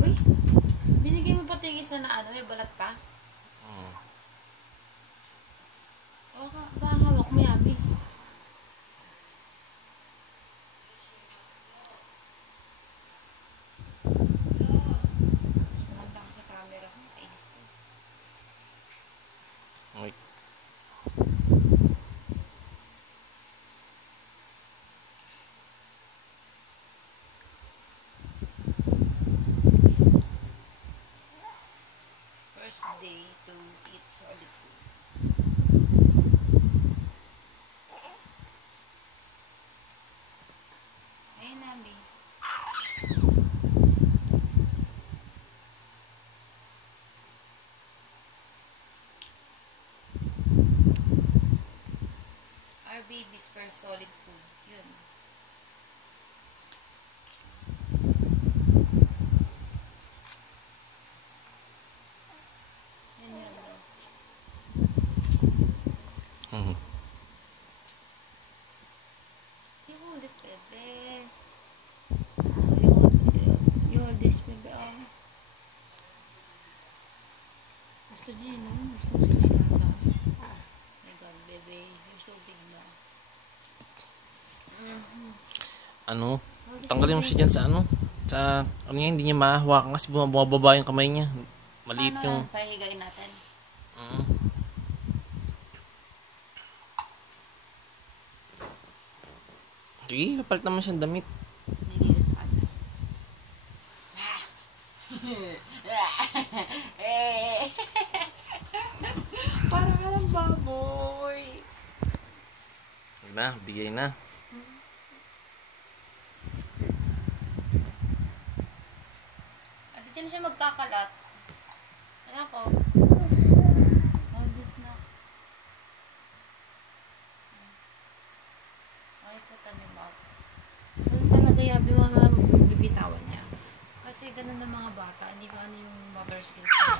Uy, binigay mo pa tigis na ano, may balat pa? O, hawak mo yabi. Sumanda ka sa camera ko, kainis to. Okay. First day to eat solid food. Ayun na, Bi. Our baby's first solid food. Yun. Yan yun, bro. You hold it, bebe. You hold this, bebe. Oh. Gusto niya yun, no? Gusto niya yung nasa. Oh my God, bebe. You're so big na. Ano? Tanggalin mo siya dyan sa ano? Sa ano yan, hindi niya mahawakan kasi bumababa yung kamay niya. Maliit Paano yung... lang pahigain natin? Sige, napalit naman siyang damit. Hindi dito sa kanya. Parang ka lang baboy. Huwag na, bigay na. At dyan na siya magkakalat. Anak ko. Hold this na. Okay, put on your mouth. Doon talaga yabi mga bibitawan niya. Kasi ganun ng mga bata. Hindi ba ano yung motor skills nila.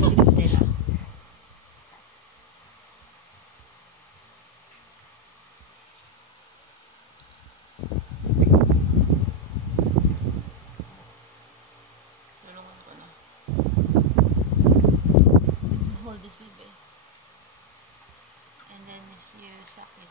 Trip nila. Tulungan ko na. Hold this, baby. And then you suck it.